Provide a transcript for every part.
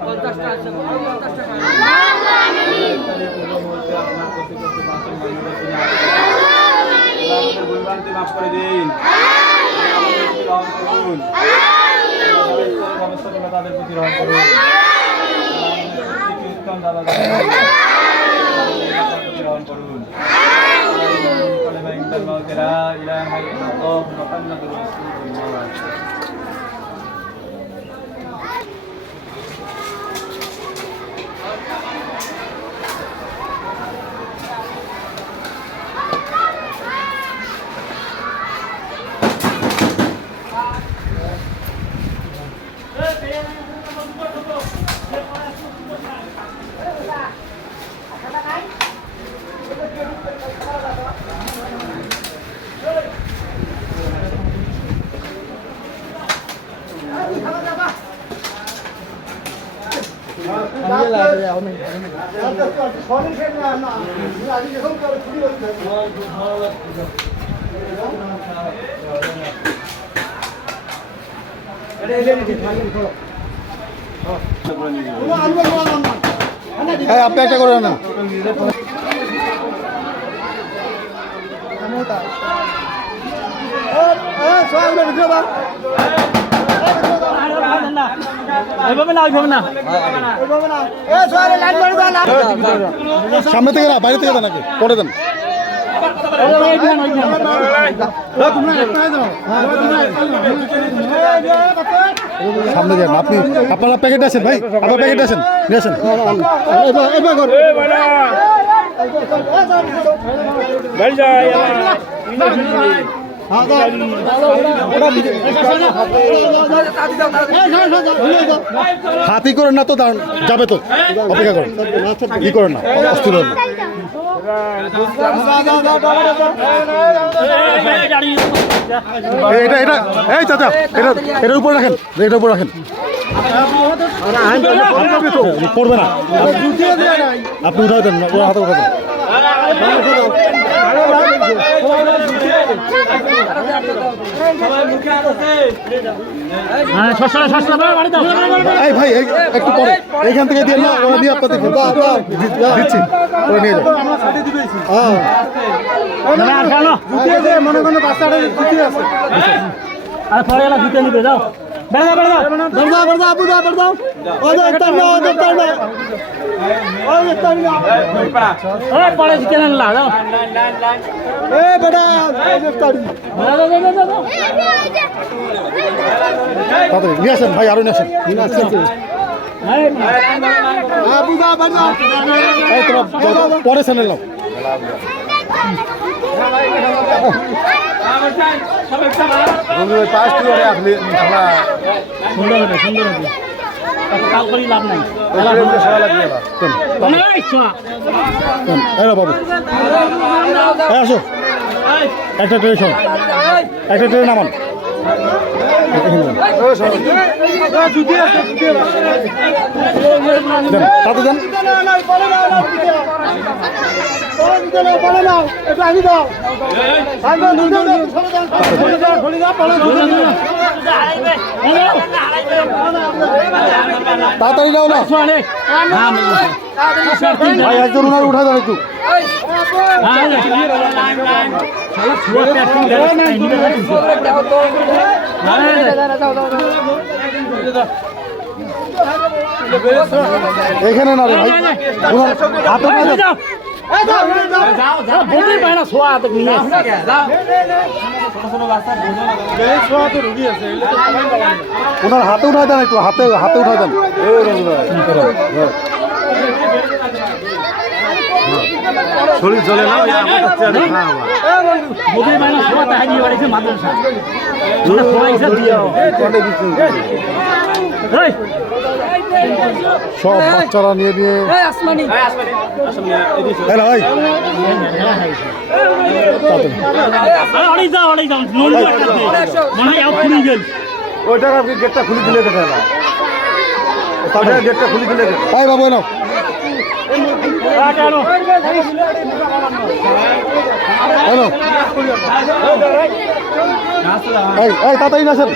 50টা আছে 50টা আমাদের ভুলভ্রান্তি মাফ করে দিন। তাদের প্রতি রহম করুন। উত্তম দাদা গ্রহণ করুন। আপনি একটা করে না সামনে থেকে না বাইরে থেকে নাকি করে দেন সামনে যান আপনি আপনারা প্যাকেট আছেন ভাই আপনার প্যাকেট আছেন নিয়ে আসেন হাতি করেন না তো যাবে তো অপেক্ষা করেন কি করেন না অস্থির হন এটা এটা এই চাচা এটা এটার উপর রাখেন এটার উপর রাখেন পড়বে না আপনি উঠাই দেন হাতে উঠা দেন ভাই একটু পরে এইখান থেকে দিয়ে না নিয়ে আপনাদের দিচ্ছি নিয়ে যাও মনে কোনো বাচ্চাটা আছে আর পরে এলা দিতে নিবে যাও বেড়া বেড়া বেড়া বেড়া আপু দাও বেড়া দাও ওই পরে কেন লা দাও বেটা নিয়ে আসেন ভাই আরো নিয়ে আসেন পরে চ্যানেল নাও লাভ নাই বাবু আসো একটা ট্রেন একটা ট্রেন নামান তাতে দেন তাড়াতাড়ি যাও না ভাই একজন ওনার উঠা দেন একটু এখানে না রে ভাই ওনার হাতে উঠাই দেন একটু হাতে হাতে উঠাই দেন শরীর চলে না সব বাচ্চারা নিয়ে নিয়ে ওইটা আপনি গেটটা খুলে দিলে দেখা না গেটটা খুলে দিলে ভাই বাবু নাও তাড়াতাড়ি না স্যার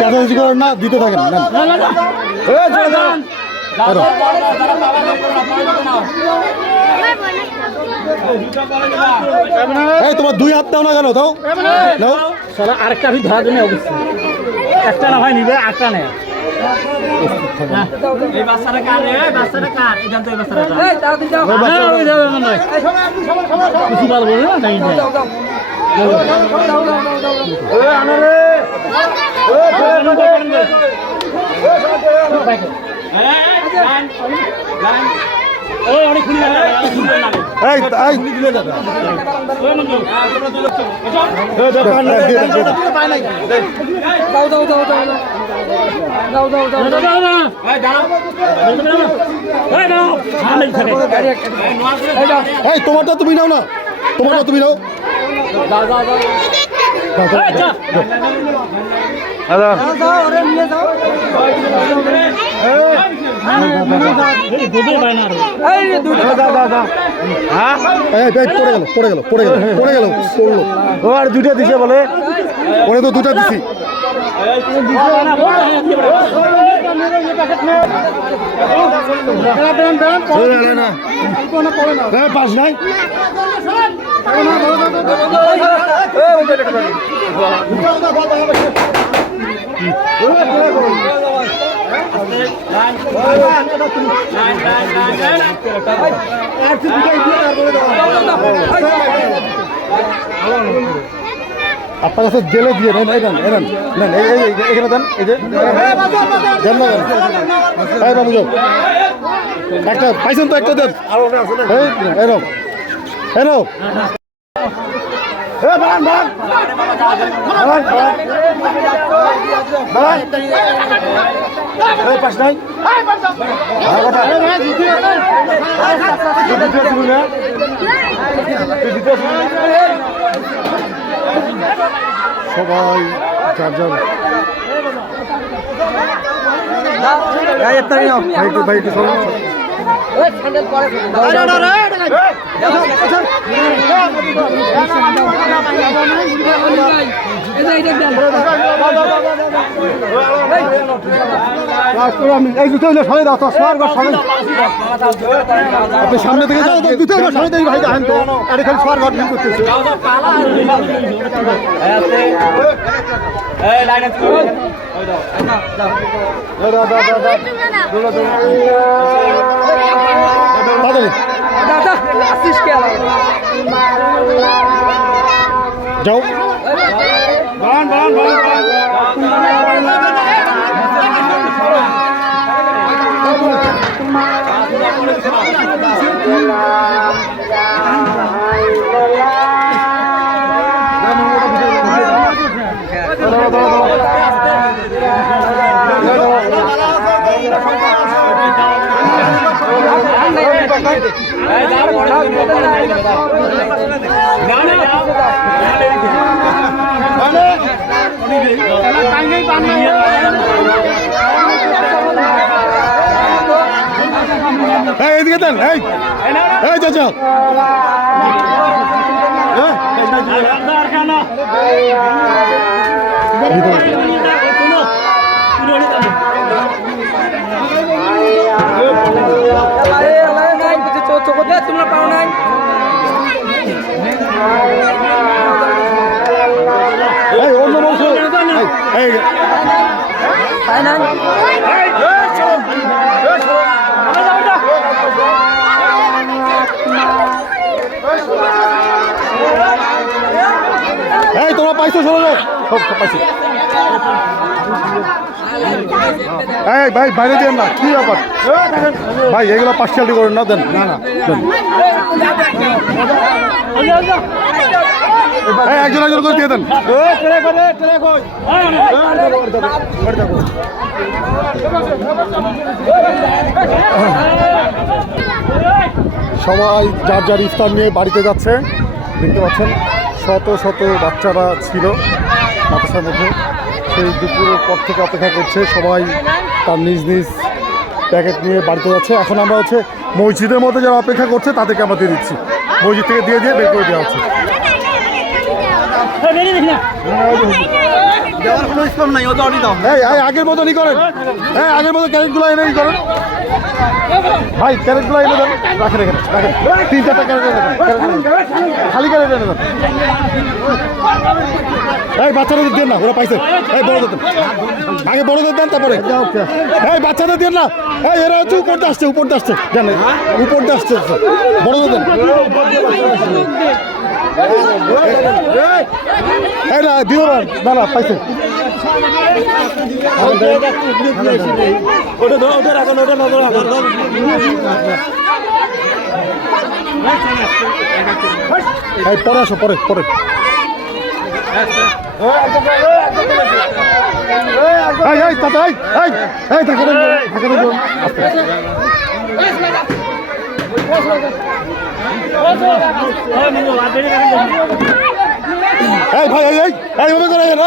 চাঁদাবাজি করেন না, দিতে থাকেন। এই তোমার দুই হাত দাও না কেন? দাও আরেকটা আমি ধরার জন্য অবশ্যই একটা না হয় নিবে, আটটা নেই। এই বাচ্চাটা কার রে? বাচ্চাটা কার? এই জানতো এই বাচ্চাটা কার? এই তাড়াতাড়ি যাও। কিছু বলবো না, তাই দাও দাও দাও এই আনা রে ওই অনেক খুলি লাগে। এই দিলে দাদা ওই মঞ্জু দাও দাও দাও দাও দাও দাও দাও দাও এই দাঁড়াও এই দাও সামনে থাকে। এই তোমারটা তুমি নাও না, তোমারটা তুমি নাও। দাও দাও দাও আচ্ছা দাও দাও ওরে নিয়ে যাও এই দুধে বাইনা রে। এই রে দুটো দাও দাও দাও হ্যাঁ এই পড়ে গেল পড়লো। ও আর দুটো দিছে বলে, ওরে তো দুটো দিছি। পাস নাই আপনার কাছে জেলে দিয়ে নেন। এখানে দেন, এই যে দেন না এই বাবু যাও, একটা পাইছেন তো, একটা দেন। এরকম পাস নাই সবাই যার যার ভাই একটু সবাই এই স্যান্ডেল পরে এই জুতো হইলে সবাই দাও তো, সবার ঘর সবাই আপনি সামনে থেকে যাও, জুতো হইলে সবাই দেই ভাই, দেখেন তো আরে খালি সবার ঘর ভিড় করতেছে। এই লাইনে তুই ওই দাও তাড়াতাড়ি দাদা আসিস কে আলা যাও। এদিকে দেন, এই চাচা তোমরা পাও নাই অন্য বংশ তাই না এই তোমরা পাইছো, চলো সব পাইছি। এই ভাই বাইরে দেন না, কি ব্যাপার ভাই? এগুলো পার্সিয়ালিটি করেন না, দেন না না একজন করে দিয়ে দেন। সবাই যার যার ইফতার নিয়ে বাড়িতে যাচ্ছে, দেখতে পাচ্ছেন শত শত বাচ্চারা ছিল মাদ্রাসার মধ্যে, সেই দুপুরের পর থেকে অপেক্ষা করছে, সবাই তার নিজ নিজ প্যাকেট নিয়ে বাড়িতে যাচ্ছে। এখন আমরা হচ্ছে মসজিদের মধ্যে যারা অপেক্ষা করছে তাদেরকে আমরা দিয়ে দিচ্ছি, মসজিদ থেকে দিয়ে বের করে দেওয়া হচ্ছে। আগের মতনই করেন, হ্যাঁ আগের মতো ক্যারেটগুলো এনেই করেন ভাই, ক্যারেটগুলো এনে দেন, রাখেন এখানে রাখেন, 3-4টা ক্যারেট এনে দেন, খালি ক্যারেট এনে দেন। এই বাচ্চাদের দেন না, ওরা পাইছে। এই বড়দের দেন, আগে বড়দের দেন তারপরে। এই বাচ্চাদের দেন না, এই এরা হচ্ছে উপর দিয়ে আসছে, উপর দিয়ে আসছে, জানেন উপর দিয়ে আসছে, বড়দের দেন। এই না দিও না, না পাইছে। এই পরে আসো, পরে পরে এই ভাই এই এইভাবে করে রাখেন,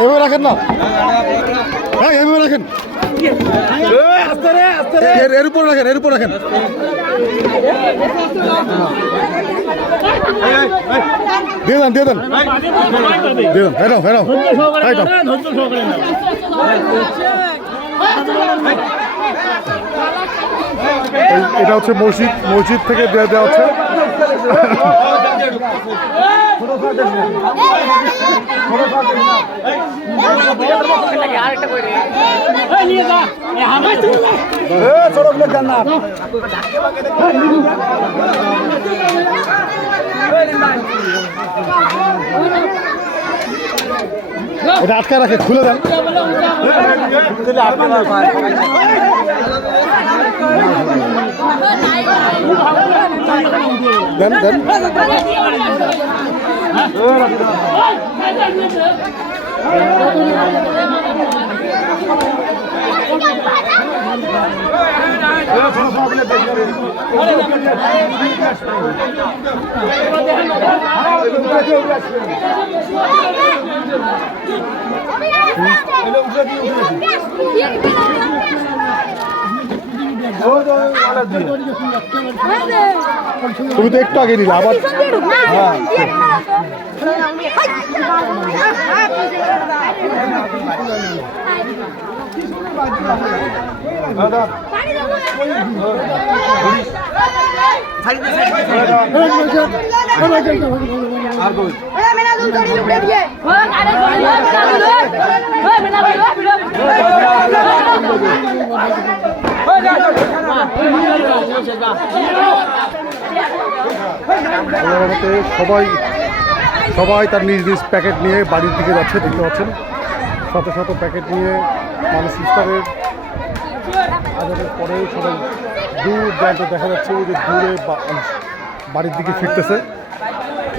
এইভাবে রাখেন না, এইভাবে রাখেন, এর উপর রাখেন, এর উপর রাখেন। দিয়ে দেন, দিয়ে দেন, দিয়ে দেন, হেরাও হেরাও। এটা হচ্ছে মসজিদ থেকে দেওয়া হচ্ছে। এটা আটকে রাখে, খুলে দেন। দেন দেন। তুমি তো একটু আগে নিলে আবার। হ্যাঁ সবাই তার নিজ নিজ প্যাকেট নিয়ে বাড়ির দিকে যাচ্ছে, দেখতে পাচ্ছেন। শত শত প্যাকেট নিয়ে মানুষ ইফতারের আজানের পরে সবাই দূর দূরান্তে দেখা যাচ্ছে, ওই যে দূরে বাড়ির দিকে ফিরতেছে।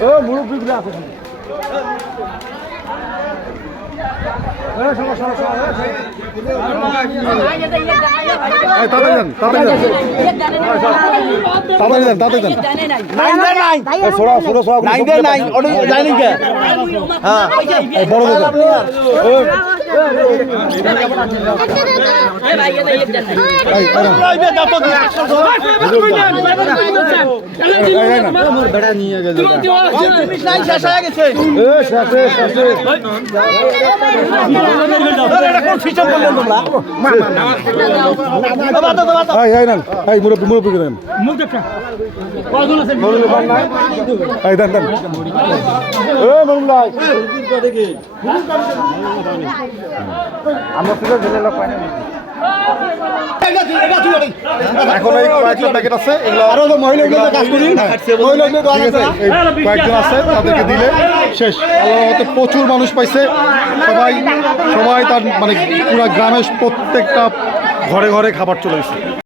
ও মুরব্বীগুলো আছে, এখন এই কয়েকটা প্যাকেট আছে, কয়েকজন আছে, তাদেরকে দিলে শেষ। আল্লাহর রহমতে প্রচুর মানুষ পাইছে, সবাই তার মানে পুরা গ্রামের প্রত্যেকটা ঘরে ঘরে খাবার চলে গেছে।